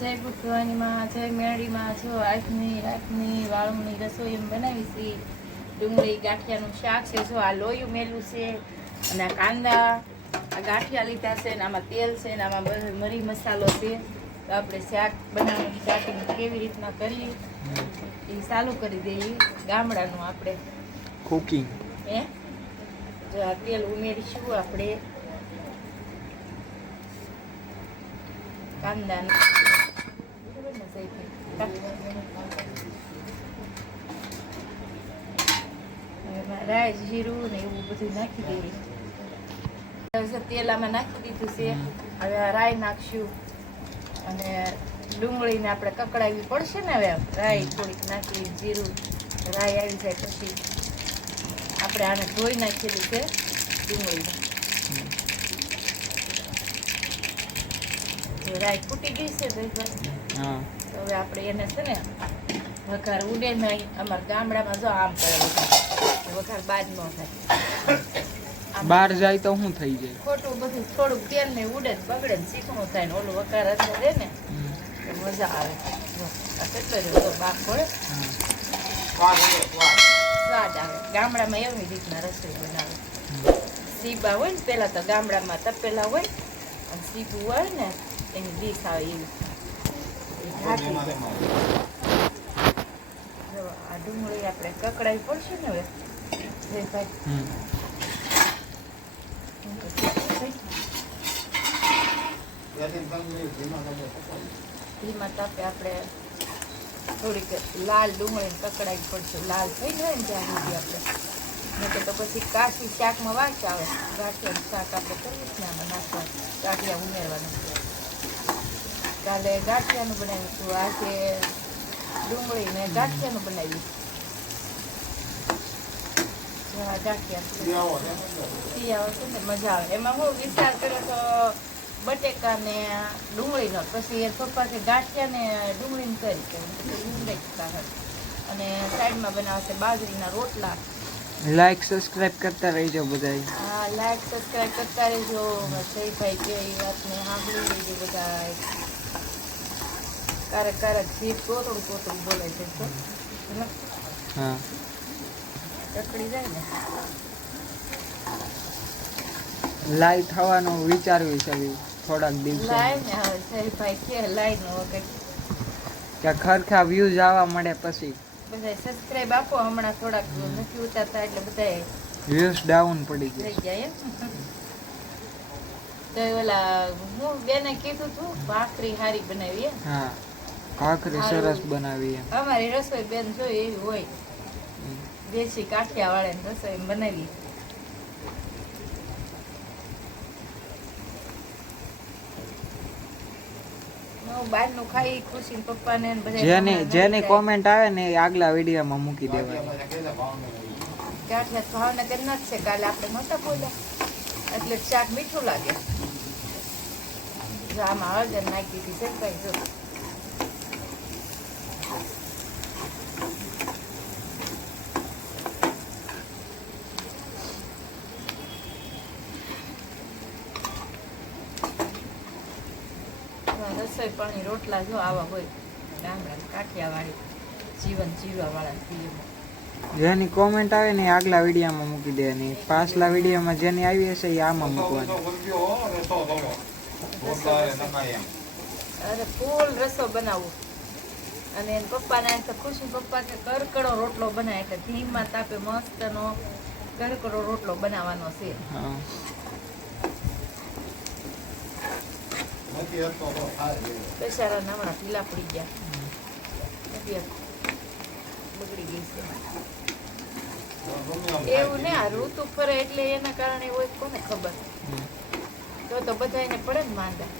જય ભગવાનીમાં જય મેળીમાં જો આજની વાળુની રસોઈ એમ બનાવી છે. ડુંગળી ગાંઠિયાનું શાક છે. જો આ લોયું મેલું છે અને આ કાંદા આ ગાંઠિયા લીધા છે ને આમાં તેલ છે ને આમાં મરી મસાલો છે. તો આપણે શાક બનાવવાની સ્ટાર્ટિંગ કેવી રીતના કરીએ એ ચાલુ કરી દઈએ. ગામડાનું આપણે કુકિંગ જો આ તેલ ઉમેરીશું આપણે કાંદા રાઈ જીરું ને એવું બધું નાખી દઈએ. તેલ આમાં નાખી દીધું છે. હવે રાઈ નાખશું અને ડુંગળીને આપણે કકડાવી પડશે ને. હવે રાઈ થોડીક નાખી જીરું રાઈ આવી જાય પછી આપણે આને ધોઈ નાખેલી છે ડુંગળીને. રાઈ ફૂટી ગઈ છે ભાઈ. તો હવે આપણે એને છે ને વઘાર ઉડે નહીં. અમારા ગામડામાં જો આમ કરે વઘાર બાદ ન થાય. બહાર જાય તો શું થઈ જાય? ખોટું બધું થોડુંક તેલ ને ઉડે બગડે ને ચીકણું થાય ને ઓલું વઘાર અંદર રહે ને તો મજા આવે. આ કેટલો જ બાપ પડે સ્વાદ આવે. ગામડામાં એવી રીતના રસોઈ બનાવે. સીબા હોય ને પેલા તો ગામડામાં તપેલા હોય અને સીબું હોય ને એની ડીશ આવે એવી. આ ડુંગળી આપણે કકડાવી પડશે ને હવે ધીમા તાપે આપણે થોડીક લાલ ડુંગળી કકડાવી પડશે. લાલ થઈ જાય ને ત્યાં સુધી આપણે નહીં તો પછી કાચી શાકમાં વાંચ આવે. ગાંઠિયાનું શાક આપણે કરીએ ને આમાં નાખવા ગાંઠિયા ઉમેરવાનું. કાલે ગાંઠિયાનું બનાવીશું. આજે ડુંગળી ને ગાંઠિયાનું બનાવ્યું. ગાંઠિયા છે ને મજા આવે. એમાં હું વિચાર કર્યો તો બટેકા ને ડુંગળીનો. પછી એ પપ્પા કે ગાંઠિયા ને ડુંગળીને કરી અને સાઈડમાં બનાવશે બાજરીના રોટલા. લાઈક સબસ્ક્રાઇબ કરતા રહેજો બધા. હા, લાઈક સબસ્ક્રાઇબ કરતા રહેજો. જયભાઈ કે એ વાતને સાંભળી લેજો બધા. કારક જીભ કોતરું બોલે છે તો હા ચકડી જાય ને. લાઈવ થવાનું વિચારવી છે થોડાક દિવસો. લાઈ ને હવે જયભાઈ કે લાઈ નો વગર કે ખરખા વ્યૂઝ આવવા મળે પછી બધા સબસ્ક્રાઇબ આપો. હમણાં થોડાક નથી ઉતારતા એટલે બધા વ્યૂઝ ડાઉન પડી થઈ જાય તો ઓલા હું બેને કીધું તું ભાખરી હારી બનાવી. હા, ભાખરી સરસ બનાવી. અમારી રસોઈ બેન જોઈ એવી હોય. દેશી કાઠિયા વાળા રસોઈ બનાવી. બહારનું ખાઈ ખુશી પપ્પા ને જેની કોમેન્ટ આવે ને એ આગલા વિડીયોમાં મૂકી દેવાય. ગાંઠિયા ભાવનગર ન જ છે. કાલે આપણે નહોતા બોલ્યા એટલે શાક મીઠું લાગે. આમાં હળદર નાખી દીધી છે ભાઈ. જો રસોઈ પાણી રોટલા જો આવા હોય ગામડા કાઠિયાવાડી જીવન જીવવા વાળા. જેની કોમેન્ટ આવે ને આગલા વિડીયોમાં મૂકી દે ને પાછલા વિડીયોમાં જેની આવી હશે એ આમાં મૂકવાની. અરે ફૂલ રસો બનાવવો. અને પપ્પાને તો ખુશી પપ્પા કે કરકડો રોટલો બનાવે એટલે ધીમા તાપે મસ્તનો કરકડો રોટલો બનાવવાનો છે. બેસારા હમણાં ઢીલા પડી ગયા. બગડી ગઈ છે એવું ને. આ ઋતુ ફરે એટલે એના કારણે હોય કોને ખબર. તો બધા પડે ને માંદા.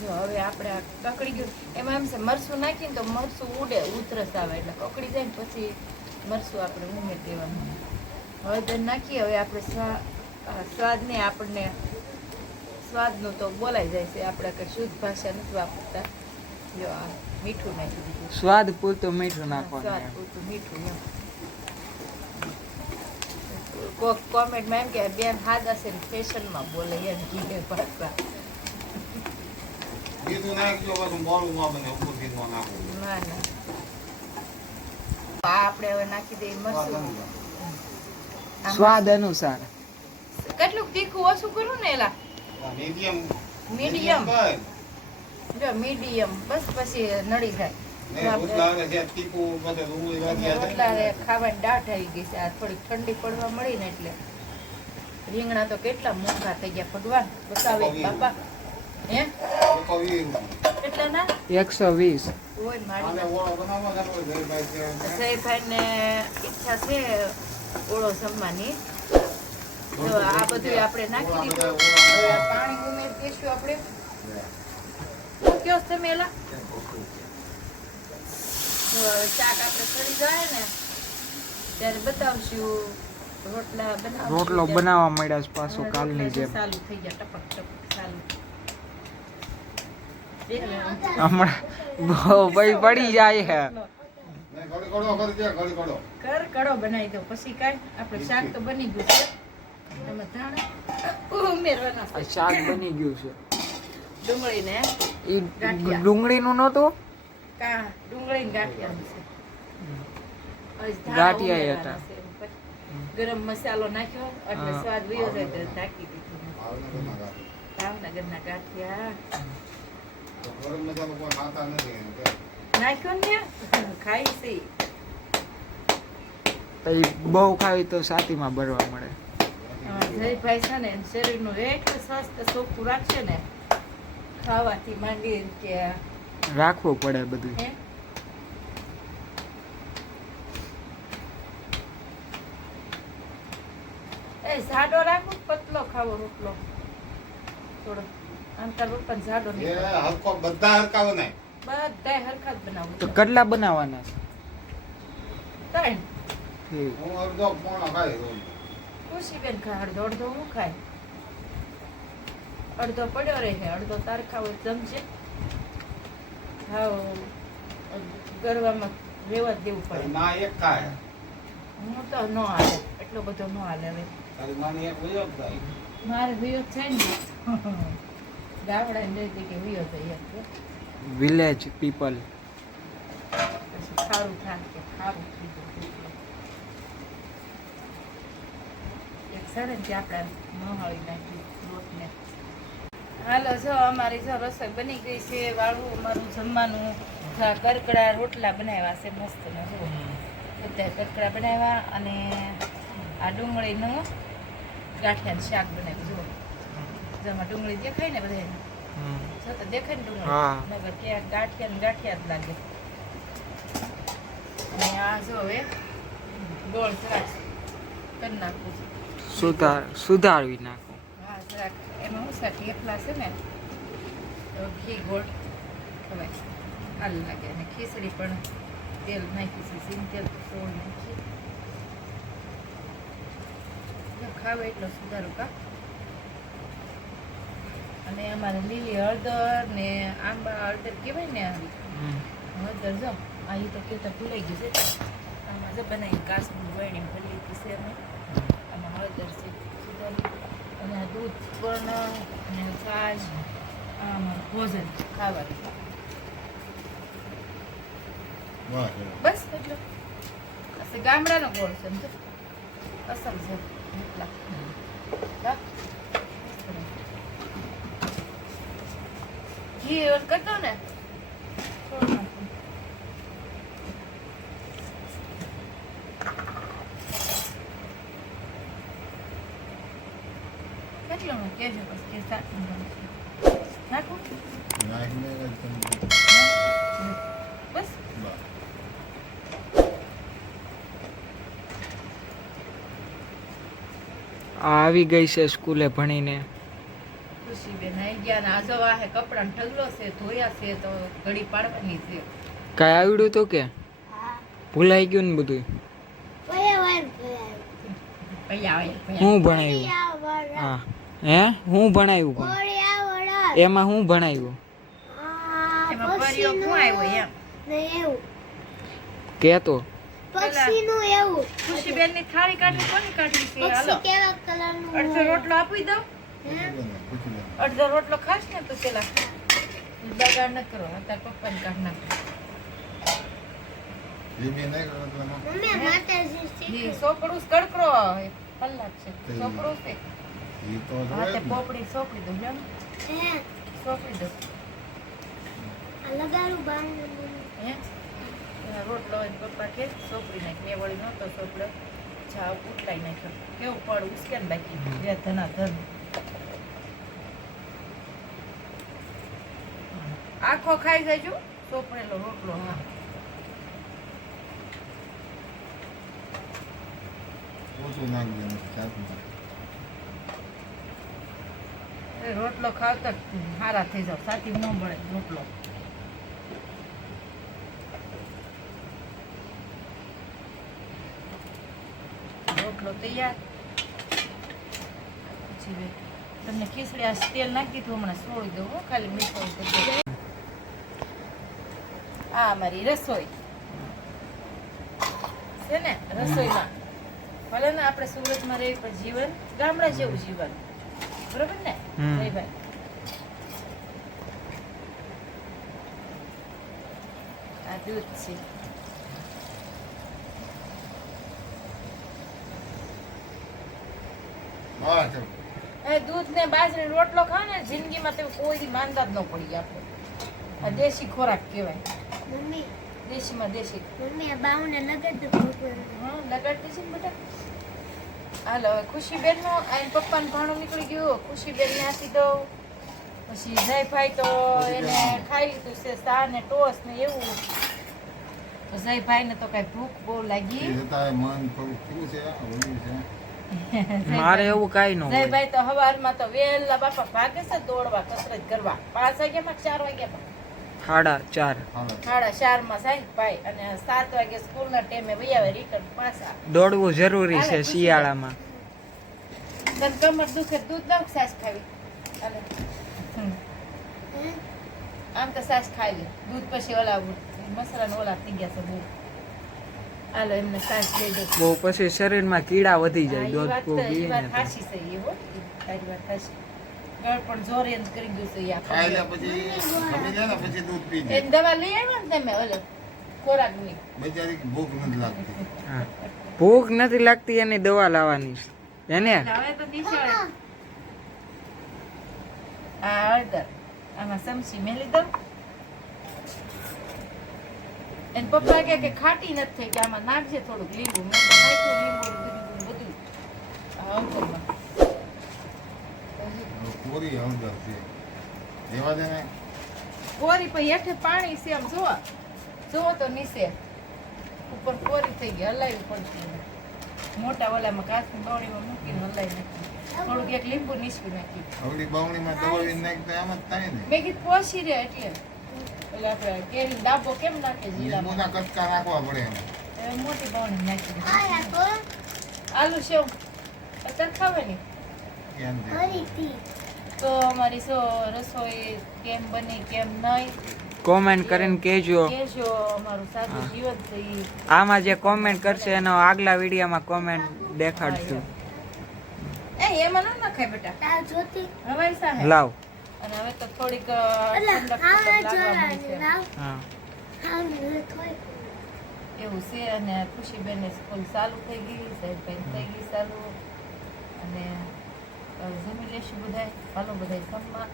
જો હવે આપણે આ કકડી ગયું એમાં એમ છે મરચું નાખીને તો મરચું ઉડે ઉધરસ આવે એટલે કકડી જાય ને પછી મરચું આપણે ઉમેરી દેવાનું. હળદર નાખીએ. હવે આપણે સ્વાદને આપણને સ્વાદનું તો બોલાઈ જાય છે. આપણે કઈ શુદ્ધ ભાષા નથી વાપરતા. જો આ મીઠું નાખી દીધું. સ્વાદ પૂરતું મીઠું નાખવાનું. સ્વાદ પૂરતું મીઠું. કોમેન્ટમાં એમ કે બેન હાથ હશે ને ફેશનમાં બોલે એમ કીધે પાછા. સીધું નાખજો પાછું મોડું ન બને ઉપરથી ન નાખવું. ના ના આ આપણે હવે નાખી દઈએ મરચું આમાં સ્વાદ અનુસાર. કેટલું તીખું ઓછું કરું ને એલા મીડિયમ મીડિયમ જો મીડિયમ બસ પછી નડી જાય રોટલા ખાવાની દાટ આવી ગઈ છે આ થોડી ઠંડી પડવા મળી ને એટલે રીંગણા તો કેટલા મોંઘા થઈ ગયા ભગવાન બતાવે બાપા હે કેટલા ના 120. હોય મારી જયભાઈ ને ઈચ્છા છે ઓળો જમવાની તો આ બધું આપણે નાખી દીધું હવે આ પાણી ઉમેરી દઈશું આપણે કયો તમે એલા શાક આપણે ચડી જાય ને ત્યારે બતાવશું રોટલા બનાવશું રોટલો બનાવવા મળ્યા છે પાછો કાલની જેમ. ચાલુ થઈ ગયા ટપક ટપક ચાલુ હમણાં બહુ ભાઈ પડી જાય છે. કર કડો બનાવી દો પછી કાંઈ આપણે શાક તો બની ગયું છે એમાં ધાણા ઉમેરવાના છે. શાક બની ગયું છે. ડુંગળી ને ઈ ડુંગળીનું નહોતું, ડુંગળી ને ગાંઠિયા છે ગાંઠિયા હતા. ગરમ મસાલો નાખ્યો એટલે સ્વાદ વયો જાય તો ઢાંકી દીધું ભાવનગરના ગાંઠિયા નાખ્યો ને ખાઈ છે પછી બહુ ખાવી તો છાતીમાં ભરવા મળે. જયભાઈ છે ને શરીરનું એટલું સ્વાસ્થ્ય ચોખ્ખું રાખશે ને ખાવાથી માંડી કે રાખવું પડે બધું. હે એ જાડો રાખો પતલો ખાવો રોટલો થોડો અંતર ઉપર જાડો નહીં બધા હરકા બનાય બધાય હરખા જ બનાવું તો કેટલા બનાવવાના છે? ત્રણ ઠીક. હું અડધો પોણો ખાઈ રોજ. ખુશીબેન ખાય અડધો અડધો હું ખાય અડધો પડ્યો રહે અડધો તાર ખાવો જમશે હાવ ગરવામાં રેવા જ દેવું પડે ના એક ખાય હું તો ન હાલે એટલો બધો ન હાલે હવે તારી માની એક વયો જ જાય. મારે વિયો છે ને ગામડા ને જઈ કે વિયો થઈ વિલેજ પીપલ. પછી ખારું થાય કે ખારું કીધું એક સડે ને કે આપણે નહાળી નાખ્યું લોટને. હાલો જો અમારી જો રસોઈ બની ગઈ છે વાળું અમારું જમવાનું કરકડા રોટલા બનાવ્યા છે મસ્ત ને જો બધા કરકડા બનાવ્યા અને આ ડુંગળીનું ગાંઠિયાનું શાક બનાવ્યું જુઓ જેમાં ડુંગળી દેખાય ને બધાને જો તો દેખાય ને ડુંગળી હા. મગર ત્યાં ગાંઠિયા જ લાગે. અને આ જો હવે ગોળ જરાક કરી નાખું સુધારવી નાખો. હા જરાક એમાં હું શાક થેપલા છે ને તો ઘી ગોળ ખવાય હાલ લાગે અને ખીચડી પણ તેલ નાખી છે સિંગ તેલ થોડું નાખી ખાવે એટલો સુધારો કા. અને અમારે લીલી હળદર ને આંબા હળદર કહેવાય ને હળદર જો આ એ તો કહેતા ભૂલાઈ ગયું છે આમાં જો બનાવી કાશ્મીર વણી ભરી લીધી છે અમે આમાં હળદર છે સુધારી અને આ દૂધ પણ અને છાશ આમાં ભોજન ખાવાનું બસ એટલો ગામડાનો ગોળ છે સમજો અસલ છે એટલા ઘી કરતો ને થોડું નાખું. કેટલું કેજો બસ કે સાચું નાખું બસ આવી ગઈ છે સ્કૂલે ભણીને. ખુશીબેન આઈ ગયા ને આજો વાહે કપડાં ઢગલો છે ધોયા છે તો ઘડી પાડવાની છે. કાંઈ આવડ્યું તો કે ભૂલાઈ ગયું ને બધું? પૈયા હું ભણાવ્યું? હા હે હું ભણાવ્યું પણ એમાં હું ભણાવ્યું એમાં પરિયો શું આવ્યો એમ કેતો? પક્ષીનું એવું ખુશીબેન ની થાળી કાઢી કોની કાઢી છે પક્ષી હાલો કેવા કલરનું અડધો રોટલો આપી દઉં અડધો રોટલો ખાસ ને તું પેલા બગાડ ન કરો તાર પપ્પાને કાઢ નાખો લીંબી નહીં કરો તો એમાં મમ્મી માતાજી એ શીખે સોપડું કડકરો કલાક છે સોપડું છે ઈ તો હા જોડે તે જ ને. પોપડી સોપડી દો જેમ હે સોપડી દો આ લગાડું બાંધ હે એના રોટલો હોય તો પપ્પા કે સોપડી નાખ મેં વળી નહોતો સોપડો છાવ ઉટલાઈ નાખ્યો કેવું પડ ઉસકે ને બાકી બે ધના ધન આખો ખાઈ જજો સોપડેલો રોટલો હા ઓછું નાખી દેવાનું શાકમાં. એ રોટલો ખાવ તો હારા થઈ જાવ સાથી ન મળે રોટલો રોટલો તૈયાર પછી હવે તમને ખીચડી આ તેલ નાખી દીધું હમણાં છોડી દઉં હો, ખાલી મીઠો આ અમારી રસોઈ છે ને રસોઈમાં ભલે ને આપણે સુરતમાં રહીએ પણ જીવન ગામડા જેવું જીવન બરોબર ને જયભાઈ આ દૂધ છે બસ ચાલો. એ દૂધ ને બાજરી રોટલો ખાવ ને જિંદગીમાં તમે કોઈ દી માંદા જ ન પડી આપણે આ દેશી ખોરાક કહેવાય મમ્મી દેશીમાં દેશી મમ્મી આ બાવને લગાડ દો ભગવાન હા લગાડતી છે ને બેટા હાલો હવે ખુશીબેન નો આ પપ્પાને ભાણું નીકળી ગયું ખુશીબેન ને આપી દો પછી જયભાઈ તો એને ખાઈ લીધું છે ચા ને ટોસ ને એવું તો જયભાઈ ને તો કઈ ભૂખ બહુ લાગી એ જતાં મન થોડું ખીરું છે વળ્યું છે મારે એવું કાંઈ ન હોય જયભાઈ તો હવારમાં તો વહેલા બાપા ભાગે છે દોડવા કસરત કરવા 5 વાગ્યામાં 4 વાગ્યામાં 4:30 હાલો 4:30 માં જાય ભાઈ અને 7 વાગે સ્કૂલ ના ટાઈમે વહી આવે રિટર્ન પાછા દોડવું જરૂરી છે શિયાળામાં તને કમર દુખે દૂધ ના સાસ ખાવી હાલે. હે આમ તો સાસ ખાઈ લે દૂધ પછી ઓલા મસાલા ઓલા થઈ ગયા છે બહુ હાલો એમને સાસ દઈ દો બહુ પછી શરીરમાં કીડા વધી હા, જાય ઈ દૂધ વાત બહુ તો- ઈ પીએ વાત ને તો. હાચી છે ઈ હો. ઈ તારી વાત હાચી. ગળ પણ જોરે જ કરી દઉં છે ઈ ખાઈ લે આપણે. પછી ખમી જાય ને પછી દૂધ પી એ જાય દવા લઈ આવ્યા ને તમે ઓલો ખોરાકની બિચારી ભૂખ નથી લાગતી હા. ભૂખ નથી લાગતી એની દવા લાવવાની છે. એને હવે તો નિશાળે આ હળદર આમાં સમસી મેલી દઉં એને પપ્પા કહે કે ખાટી નથી થઈ કે આમાં નાખજે થોડુંક લીંબુ મેં તો નાખ્યું લીંબુ બધું આ હળદરમાં. હવે કોરી હળદર છે રેવા દે ને કોરી પછી હેઠે પાણી છે આમ જોવો તો નીચે ઉપર કોરી થઈ ગઈ હલાવી પડતી એને. મોટા ઓલામાં કાચની બાવળીમાં મૂકીને હલાવી નાખી થોડુંક એક લીંબુ નીચવી નાખ્યું આવડી બાવણીમાં દબાવી નાખતા એમ જ થાય ને મેં કીધું પોસી રે એટલે એટલે આપણે કેરી ડાબો કેમ નાખે જીરામાં લીંબુના કટકા નાખવા પડે એમ હવે મોટી બાવણી નાખી દીધી. આ રાખો આલુ સેવ અત્યારે ખાવાની કેમ છે ફરીથી તો અમારી રસોઈ કેમ બની કેમ નહીં કોમેન્ટ કરીને કહેજો કહેજો અમારું સાદું જીવન છે ઈ. આમાં જે કોમેન્ટ કરશે એનો આગલા વિડીયોમાં કોમેન્ટ દેખાડશું એ એમાં ન નખાય બેટા તાર જોતી હવાઈ સાહે લાવ અને હવે તો થોડીક એટલે ઠંડક હા લાગવા મળી છે. જોડા હા હા થોડી એવું છે અને ખુશીબેન સ્કૂલ ચાલુ થઈ ગઈ સાહેબભાઈ થઈ ગઈ ચાલુ અને હવે જમી લેશું બધાય હાલો બધાય જમવા